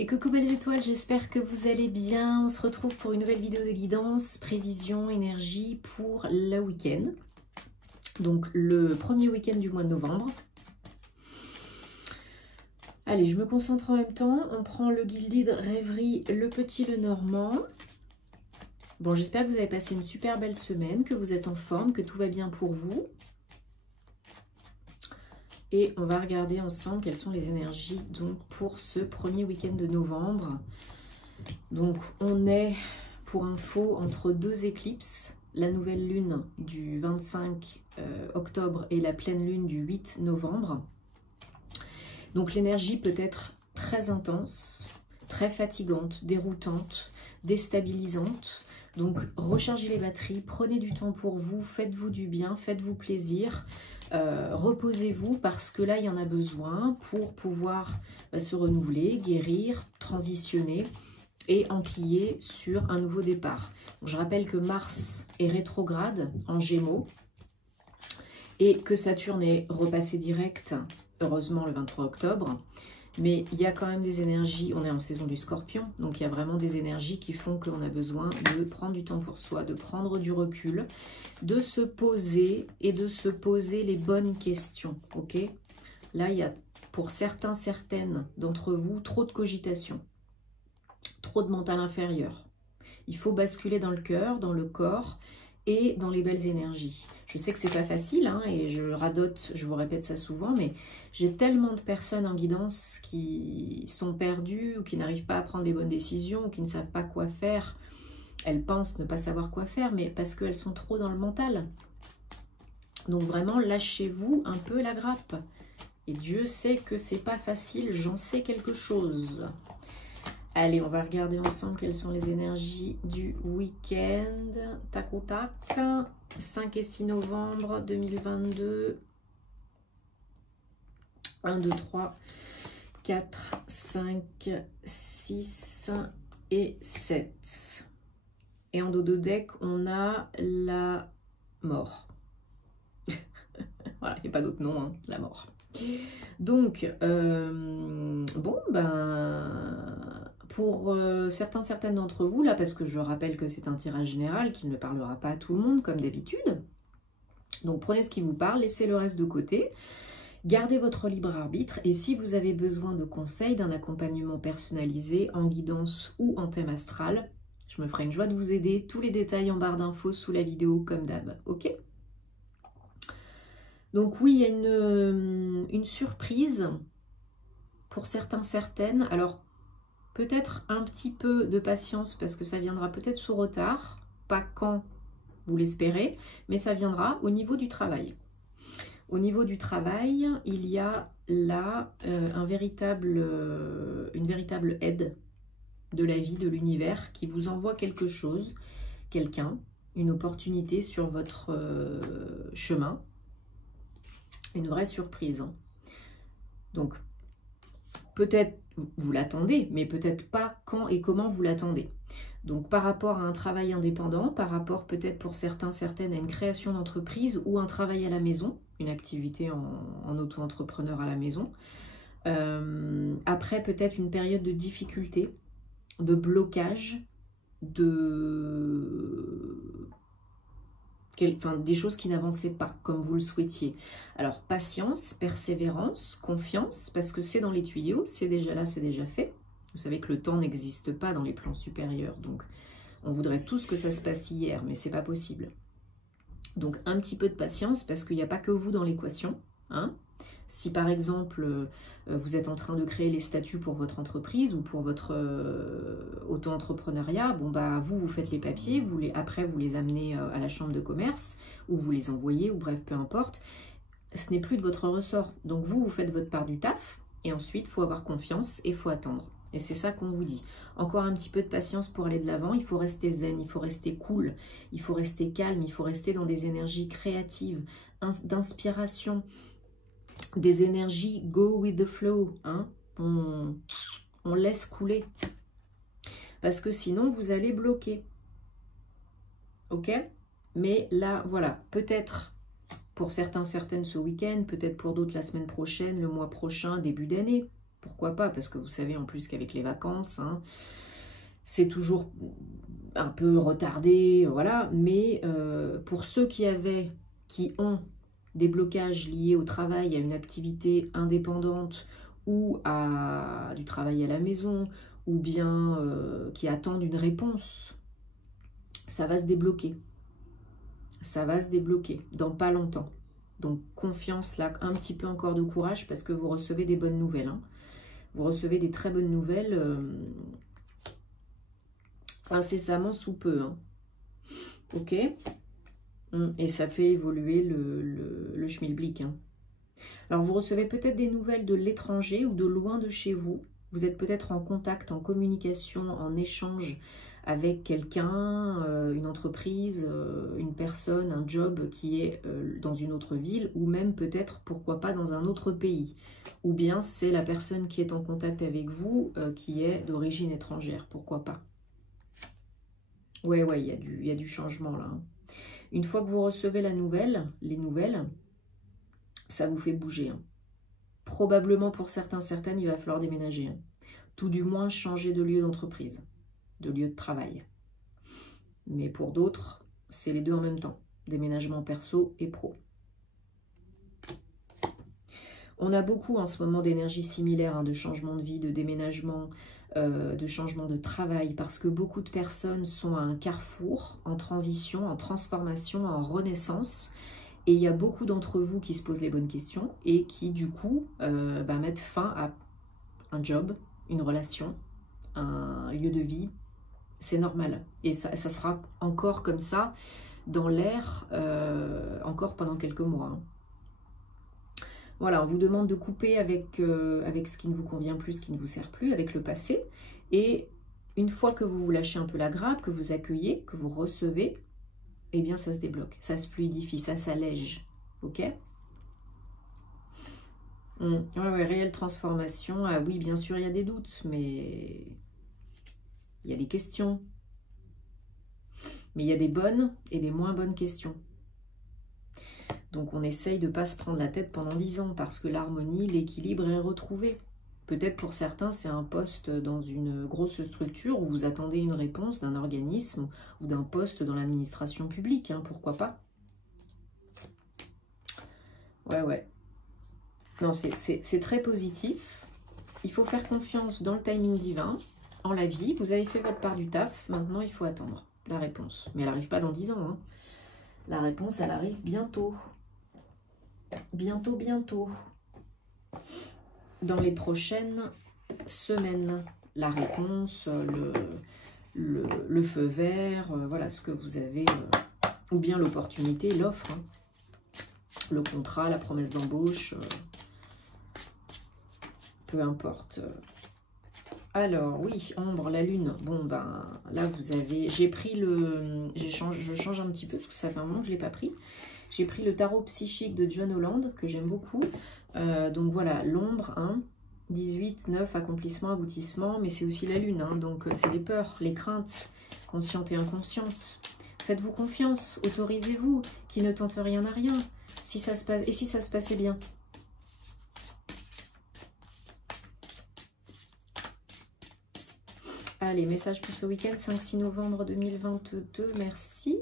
Et coucou belles étoiles, j'espère que vous allez bien. On se retrouve pour une nouvelle vidéo de guidance, prévision, énergie pour le week-end. Donc le premier week-end du mois de novembre. Allez, je me concentre en même temps. On prend le Gilded Rêverie, le petit, le normand. Bon, j'espère que vous avez passé une super belle semaine, que vous êtes en forme, que tout va bien pour vous. Et on va regarder ensemble quelles sont les énergies donc, pour ce premier week-end de novembre. Donc on est, pour info, entre deux éclipses. La nouvelle lune du 25 octobre et la pleine lune du 8 novembre. Donc l'énergie peut être très intense, très fatigante, déroutante, déstabilisante. Donc rechargez les batteries, prenez du temps pour vous, faites-vous du bien, faites-vous plaisir. Reposez-vous parce que là il y en a besoin pour pouvoir se renouveler, guérir, transitionner et enquiller sur un nouveau départ. Donc, je rappelle que Mars est rétrograde en Gémeaux et que Saturne est repassé direct, heureusement le 23 octobre. Mais il y a quand même des énergies, on est en saison du Scorpion, donc il y a vraiment des énergies qui font qu'on a besoin de prendre du temps pour soi, de prendre du recul, de se poser et de se poser les bonnes questions, ok? Là, il y a pour certains, certaines d'entre vous, trop de cogitation, trop de mental inférieur. Il faut basculer dans le cœur, dans le corps et dans les belles énergies. Je sais que c'est pas facile hein, et je radote, je vous répète ça souvent, mais j'ai tellement de personnes en guidance qui sont perdues ou qui n'arrivent pas à prendre les bonnes décisions ou qui ne savent pas quoi faire. Elles pensent ne pas savoir quoi faire, mais parce qu'elles sont trop dans le mental. Donc vraiment, lâchez-vous un peu la grappe. Et Dieu sait que c'est pas facile, j'en sais quelque chose. Allez, on va regarder ensemble quelles sont les énergies du week-end. Tac ou tac. 5 et 6 novembre 2022. 1, 2, 3, 4, 5, 6 et 7. Et en dos de deck, on a la mort. Voilà, il n'y a pas d'autre nom, hein, la mort. Donc, bon, ben... Pour certaines d'entre vous, là, parce que je rappelle que c'est un tirage général qui ne parlera pas à tout le monde, comme d'habitude. Donc, prenez ce qui vous parle, laissez le reste de côté. Gardez votre libre arbitre. Et si vous avez besoin de conseils, d'un accompagnement personnalisé, en guidance ou en thème astral, je me ferai une joie de vous aider. Tous les détails en barre d'infos sous la vidéo, comme d'hab. Ok ? Donc oui, il y a une surprise pour certains, certaines. Alors, peut-être un petit peu de patience parce que ça viendra peut-être sous retard, pas quand vous l'espérez, mais ça viendra au niveau du travail. Au niveau du travail, il y a là une véritable aide de la vie, de l'univers qui vous envoie quelque chose, quelqu'un, une opportunité sur votre chemin, une vraie surprise. Hein. Donc, peut-être vous l'attendez, mais peut-être pas quand et comment vous l'attendez. Donc par rapport à un travail indépendant, par rapport peut-être pour certains, certaines à une création d'entreprise ou un travail à la maison, une activité en auto-entrepreneur à la maison. Après peut-être une période de difficulté, de blocage, des choses qui n'avançaient pas comme vous le souhaitiez. Alors patience, persévérance, confiance, parce que c'est dans les tuyaux, c'est déjà là, c'est déjà fait. Vous savez que le temps n'existe pas dans les plans supérieurs, donc on voudrait tous que ça se passe hier, mais c'est pas possible. Donc un petit peu de patience, parce qu'il n'y a pas que vous dans l'équation. Hein. Si par exemple, vous êtes en train de créer les statuts pour votre entreprise ou pour votre auto-entrepreneuriat, bon bah vous faites les papiers, après vous les amenez à la chambre de commerce ou vous les envoyez ou bref, peu importe. Ce n'est plus de votre ressort. Donc vous faites votre part du taf et ensuite il faut avoir confiance et il faut attendre. Et c'est ça qu'on vous dit. Encore un petit peu de patience pour aller de l'avant, il faut rester zen, il faut rester cool, il faut rester calme, il faut rester dans des énergies créatives, d'inspiration, des énergies go with the flow, hein. On laisse couler. Parce que sinon, vous allez bloquer. Ok? Mais là, voilà, peut-être pour certains, certaines ce week-end, peut-être pour d'autres la semaine prochaine, le mois prochain, début d'année. pourquoi pas, parce que vous savez en plus qu'avec les vacances, hein, c'est toujours un peu retardé, voilà. Mais pour ceux qui ont des blocages liés au travail, à une activité indépendante ou à du travail à la maison, ou bien qui attendent une réponse, ça va se débloquer. Ça va se débloquer dans pas longtemps. Donc confiance là, un petit peu encore de courage parce que vous recevez des bonnes nouvelles. Hein. Vous recevez des très bonnes nouvelles incessamment sous peu. Hein. Ok. Et ça fait évoluer le schmilblick. Hein. Alors vous recevez peut-être des nouvelles de l'étranger ou de loin de chez vous. Vous êtes peut-être en contact, en communication, en échange avec quelqu'un, une entreprise, une personne, un job qui est dans une autre ville ou même peut-être, pourquoi pas, dans un autre pays. Ou bien c'est la personne qui est en contact avec vous qui est d'origine étrangère, pourquoi pas. Ouais, il y a du changement là. Hein. Une fois que vous recevez les nouvelles, ça vous fait bouger. Hein. Probablement pour certaines, il va falloir déménager. Hein. Tout du moins changer de lieu d'entreprise, de lieu de travail. Mais pour d'autres, c'est les deux en même temps. Déménagement perso et pro. On a beaucoup en ce moment d'énergie similaire, hein, de changement de vie, de déménagement, de changement de travail, parce que beaucoup de personnes sont à un carrefour, en transition, en transformation, en renaissance. Et il y a beaucoup d'entre vous qui se posent les bonnes questions et qui, du coup, mettent fin à un job, une relation, un lieu de vie. C'est normal. Et ça sera encore comme ça dans l'air, encore pendant quelques mois. Hein. Voilà, on vous demande de couper avec ce qui ne vous convient plus, ce qui ne vous sert plus, avec le passé. Et une fois que vous vous lâchez un peu la grappe, que vous accueillez, que vous recevez, eh bien ça se débloque, ça se fluidifie, ça s'allège. Ok ? Ouais, réelle transformation. Ah oui, bien sûr, il y a des doutes, mais il y a des questions. Mais il y a des bonnes et des moins bonnes questions. Donc on essaye de ne pas se prendre la tête pendant 10 ans parce que l'harmonie, l'équilibre est retrouvé. Peut-être pour certains, c'est un poste dans une grosse structure où vous attendez une réponse d'un organisme ou d'un poste dans l'administration publique, hein, pourquoi pas. Ouais. Non, c'est très positif. Il faut faire confiance dans le timing divin, en la vie. Vous avez fait votre part du taf, maintenant il faut attendre la réponse. Mais elle n'arrive pas dans 10 ans. Hein. La réponse, elle arrive bientôt. Bientôt. Dans les prochaines semaines. La réponse, le feu vert, voilà ce que vous avez, ou bien l'opportunité, l'offre, hein. Le contrat, la promesse d'embauche, peu importe. Alors, oui, ombre, la lune. Bon, ben, là, vous avez... je change un petit peu, parce que ça fait un moment que je ne l'ai pas pris. J'ai pris le tarot psychique de John Holland, que j'aime beaucoup. Donc, voilà, l'ombre, hein, 18, 9, accomplissement, aboutissement. Mais c'est aussi la lune, hein, donc c'est les peurs, les craintes, conscientes et inconscientes. Faites-vous confiance, autorisez-vous, qui ne tente rien à rien. Si ça se passe... Et si ça se passait bien ? Allez, message pour ce week-end, 5-6 novembre 2022, merci.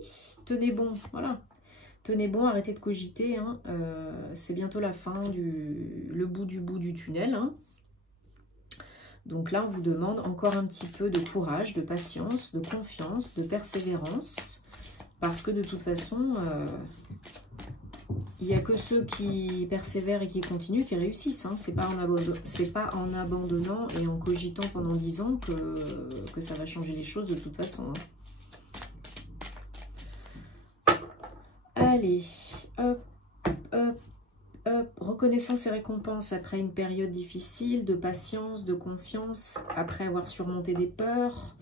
Tenez bon, voilà. Tenez bon, arrêtez de cogiter. Hein. C'est bientôt la fin, le bout du tunnel. Hein. Donc là, on vous demande encore un petit peu de courage, de patience, de confiance, de persévérance. Parce que de toute façon, il n'y a que ceux qui persévèrent et qui continuent qui réussissent. Hein. C'est pas en abandonnant et en cogitant pendant 10 ans que ça va changer les choses de toute façon. Hein. Allez, hop. Reconnaissance et récompense après une période difficile, de patience, de confiance, après avoir surmonté des peurs.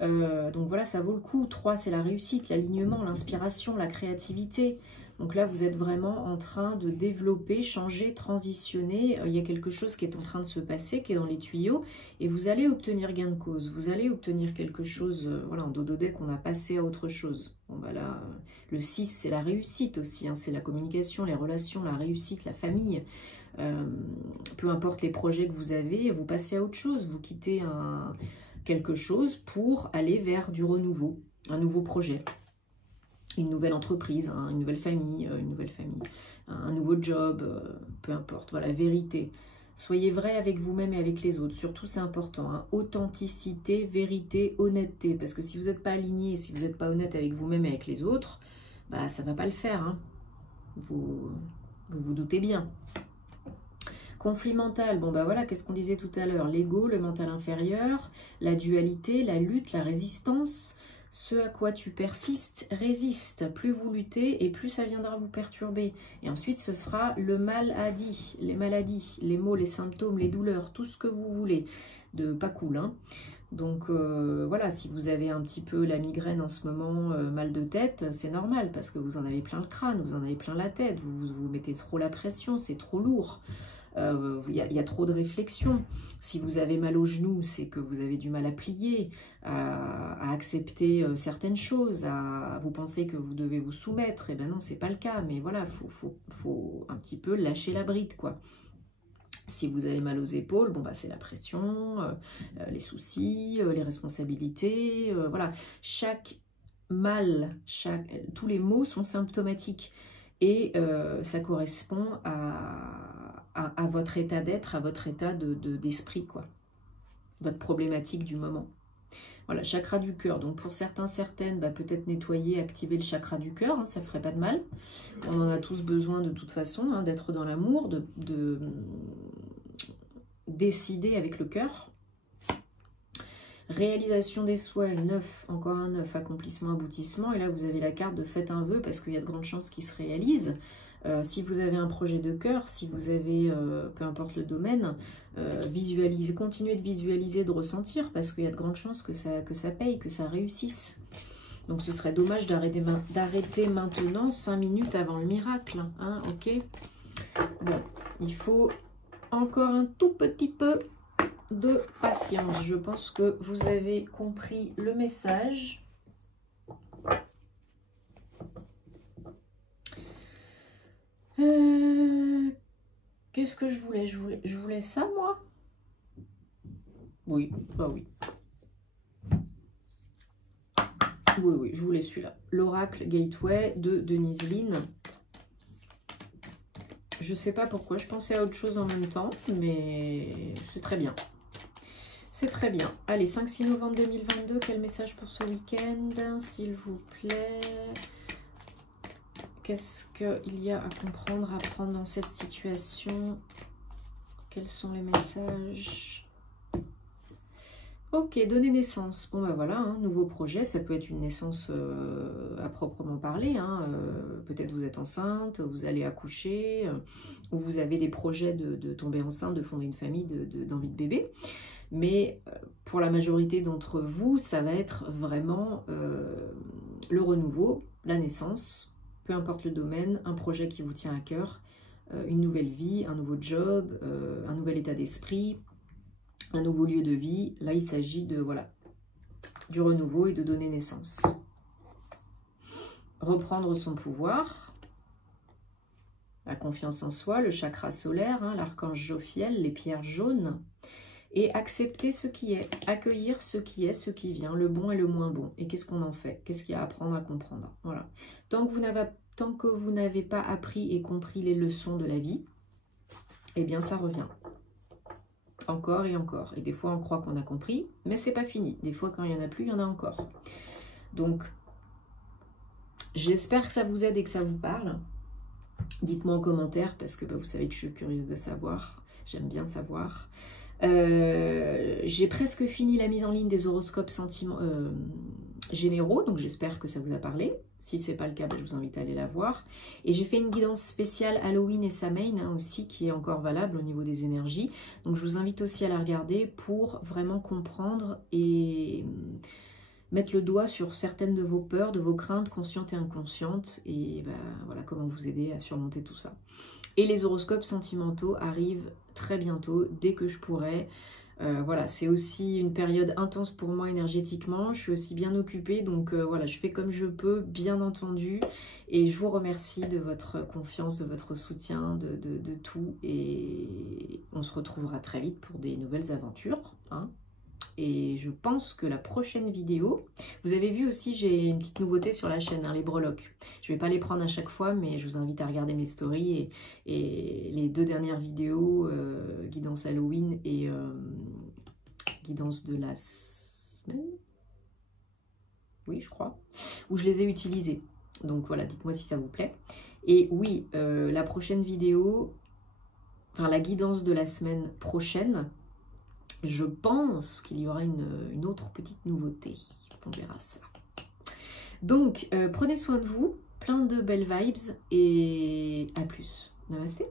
Donc voilà, ça vaut le coup. 3, c'est la réussite, l'alignement, l'inspiration, la créativité. Donc là, vous êtes vraiment en train de développer, changer, transitionner. Il y a quelque chose qui est en train de se passer, qui est dans les tuyaux. Et vous allez obtenir gain de cause. Vous allez obtenir quelque chose. Voilà, en dodo deck, on a passé à autre chose. Bon, bah là, le 6, c'est la réussite aussi. Hein, c'est la communication, les relations, la réussite, la famille. peu importe les projets que vous avez, vous passez à autre chose, vous quittez quelque chose pour aller vers du renouveau, un nouveau projet. Une nouvelle entreprise, hein, une nouvelle famille, un nouveau job, peu importe. Voilà, vérité. Soyez vrai avec vous-même et avec les autres. Surtout, c'est important. Hein. Authenticité, vérité, honnêteté. Parce que si vous n'êtes pas aligné, si vous n'êtes pas honnête avec vous-même et avec les autres, bah, ça ne va pas le faire. Hein. Vous doutez bien. Conflit mental, bon bah voilà, qu'est-ce qu'on disait tout à l'heure? L'ego, le mental inférieur, la dualité, la lutte, la résistance. Ce à quoi tu persistes, résiste. Plus vous luttez et plus ça viendra vous perturber. Et ensuite, ce sera le maladie, les maladies, les maux, les symptômes, les douleurs, tout ce que vous voulez. De pas cool, hein. Donc voilà, si vous avez un petit peu la migraine en ce moment, mal de tête, c'est normal parce que vous en avez plein le crâne, vous en avez plein la tête, vous mettez trop la pression, c'est trop lourd. Il y a trop de réflexion. Si vous avez mal aux genoux, c'est que vous avez du mal à plier, à accepter certaines choses, vous pensez que vous devez vous soumettre. Et ben non, c'est pas le cas. Mais voilà, faut un petit peu lâcher la bride, quoi. Si vous avez mal aux épaules, bon bah c'est la pression, les soucis, les responsabilités, voilà. Chaque mal, tous les maux sont symptomatiques et ça correspond à votre état d'être, à votre état d'esprit, quoi. Votre problématique du moment. Voilà, chakra du cœur. Donc pour certains, certaines, bah, peut-être nettoyer, activer le chakra du cœur, hein, ça ne ferait pas de mal. On en a tous besoin de toute façon, hein, d'être dans l'amour, de décider avec le cœur. Réalisation des souhaits, 9, encore un 9, accomplissement, aboutissement. Et là, vous avez la carte de faites un vœu parce qu'il y a de grandes chances qu'il se réalise. Si vous avez un projet de cœur, si vous avez, peu importe le domaine, visualisez, continuez de visualiser, de ressentir parce qu'il y a de grandes chances que ça paye, que ça réussisse. Donc ce serait dommage d'arrêter maintenant 5 minutes avant le miracle. Hein, ok. Bon, il faut encore un tout petit peu de patience. Je pense que vous avez compris le message. Qu'est-ce que je voulais? Je voulais ça, moi? Oui, bah oui. Oui, je voulais celui-là. L'Oracle Gateway de Denise Lynn. Je sais pas pourquoi, je pensais à autre chose en même temps, mais c'est très bien. C'est très bien. Allez, 5-6 novembre 2022, quel message pour ce week-end, s'il vous plaît? Qu'est-ce qu'il y a à comprendre, à prendre dans cette situation? Quels sont les messages? Ok, donner naissance. Bon ben voilà, hein, nouveau projet, ça peut être une naissance à proprement parler. Hein, peut-être vous êtes enceinte, vous allez accoucher, ou vous avez des projets de tomber enceinte, de fonder une famille, d'envie de bébé. Mais pour la majorité d'entre vous, ça va être vraiment le renouveau, la naissance, peu importe le domaine, un projet qui vous tient à cœur, une nouvelle vie, un nouveau job, un nouvel état d'esprit, un nouveau lieu de vie. Là, il s'agit de, voilà, du renouveau et de donner naissance. Reprendre son pouvoir, la confiance en soi, le chakra solaire, hein, l'archange Jophiel, les pierres jaunes, et accepter ce qui est, accueillir ce qui est, ce qui vient, le bon et le moins bon. Et qu'est-ce qu'on en fait? Qu'est-ce qu'il y a à apprendre, à comprendre? Voilà. Tant que vous n'avez pas appris et compris les leçons de la vie, eh bien ça revient. Encore et encore. Et des fois, on croit qu'on a compris, mais c'est pas fini. Des fois, quand il n'y en a plus, il y en a encore. Donc, j'espère que ça vous aide et que ça vous parle. Dites-moi en commentaire, parce que bah, vous savez que je suis curieuse de savoir. J'aime bien savoir. J'ai presque fini la mise en ligne des horoscopes généraux, donc j'espère que ça vous a parlé. Si ce n'est pas le cas, bah, je vous invite à aller la voir. Et j'ai fait une guidance spéciale Halloween et Samhain hein, aussi, qui est encore valable au niveau des énergies. Donc je vous invite aussi à la regarder pour vraiment comprendre et mettre le doigt sur certaines de vos peurs, de vos craintes conscientes et inconscientes. Et bah, voilà comment vous aider à surmonter tout ça. Et les horoscopes sentimentaux arrivent très bientôt, dès que je pourrai. Voilà, c'est aussi une période intense pour moi énergétiquement. Je suis aussi bien occupée, donc voilà, je fais comme je peux, bien entendu. Et je vous remercie de votre confiance, de votre soutien, de tout. Et on se retrouvera très vite pour des nouvelles aventures, hein. Et je pense que la prochaine vidéo, vous avez vu aussi, j'ai une petite nouveauté sur la chaîne, hein, les breloques. Je ne vais pas les prendre à chaque fois, mais je vous invite à regarder mes stories et les 2 dernières vidéos, guidance Halloween et guidance de la semaine, oui je crois, où je les ai utilisées. Donc voilà, dites-moi si ça vous plaît. Et oui, la prochaine vidéo, enfin la guidance de la semaine prochaine, je pense qu'il y aura une autre petite nouveauté. On verra ça. Donc, prenez soin de vous, plein de belles vibes et à plus. Namasté.